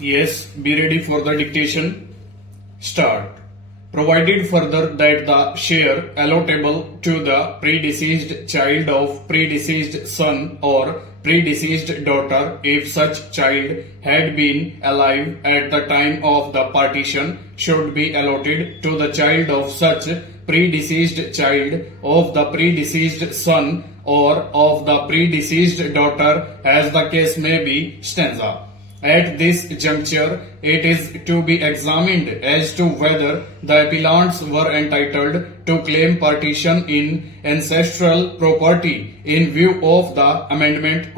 Yes, be ready for the dictation. Start. Provided further that the share allotable to the predeceased child of predeceased son or predeceased daughter, if such child had been alive at the time of the partition, should be allotted to the child of such predeceased child of the predeceased son or of the predeceased daughter, as the case may be. Stanza. At this juncture, it is to be examined as to whether the appellants were entitled to claim partition in ancestral property in view of the amendment ?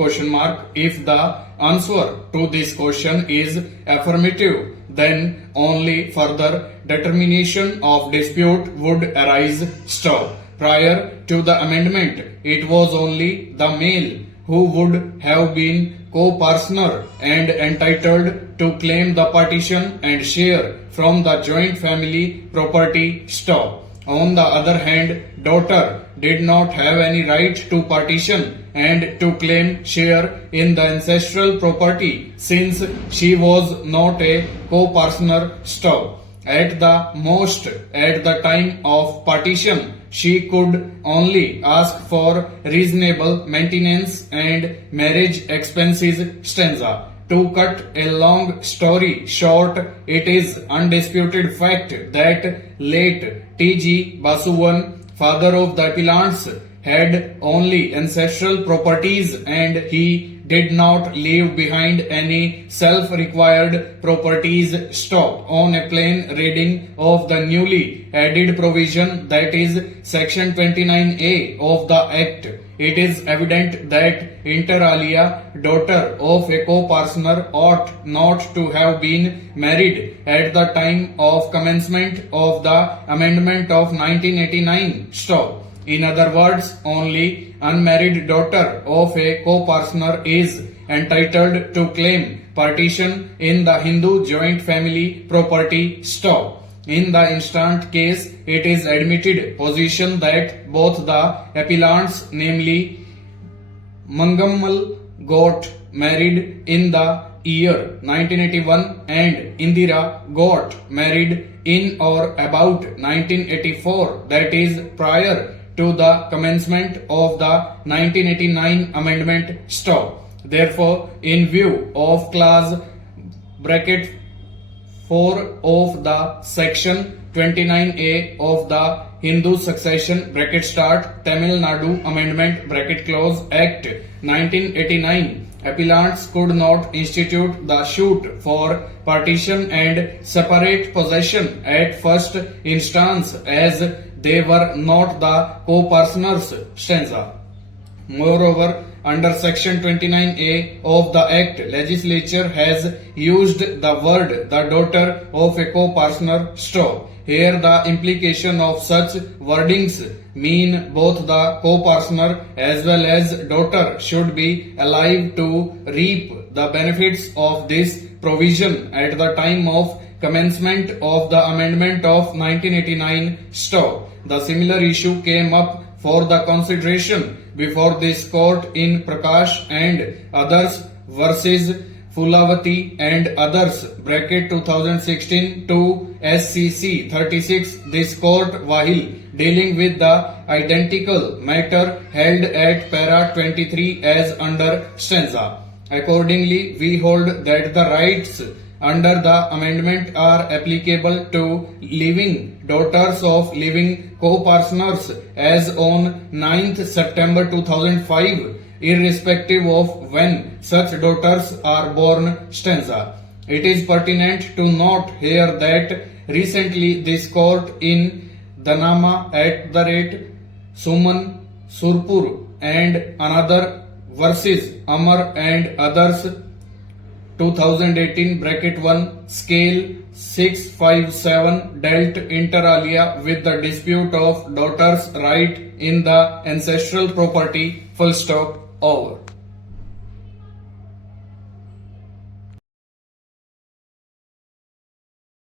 If the answer to this question is affirmative, then only further determination of dispute would arise. Stop. Prior to the amendment, it was only the male who would have been co-partner and entitled to claim the partition and share from the joint family property. Stop. On the other hand, daughter did not have any right to partition and to claim share in the ancestral property since she was not a co-partner. Stop. At the most, at the time of partition, she could only ask for reasonable maintenance and marriage expenses. Stanza. To cut a long story short, it is undisputed fact that late T.G. Basuvan, father of the appellants, had only ancestral properties and he did not leave behind any self-required properties. Stop. On a plain reading of the newly added provision, that is section 29A of the Act, it is evident that inter alia daughter of a co-partner ought not to have been married at the time of commencement of the amendment of 1989. Stop. In other words, only unmarried daughter of a co-partner is entitled to claim partition in the Hindu joint family property. Stop. In the instant case, it is admitted position that both the appellants, namely Mangammal, got married in the year 1981 and Indira got married in or about 1984, that is prior to the commencement of the 1989 amendment. Stop. Therefore, in view of clause bracket 4 of the section 29A of the Hindu Succession bracket start Tamil Nadu Amendment bracket close Act 1989, appellants could not institute the suit for partition and separate possession at first instance as they were not the co-partners. Stanza. Moreover, under section 29A of the Act, legislature has used the word the daughter of a co-partner. Stop. Here the implication of such wordings mean both the co-partner as well as daughter should be alive to reap the benefits of this provision at the time of commencement of the amendment of 1989. Stop. The similar issue came up for the consideration before this court in Prakash and others versus Fulavati and others bracket 2016 to SCC 36. This court, while dealing with the identical matter, held at para 23 as under stanza. Accordingly, we hold that the rights under the amendment are applicable to living daughters of living co-partners as on 9th September 2005, irrespective of when such daughters are born. Stanza. It is pertinent to note here that recently this court in Danama @Suman Surpur and another versus Amar and others 2018 bracket 1 scale 657 dealt inter alia with the dispute of daughter's right in the ancestral property. Full stop. Over.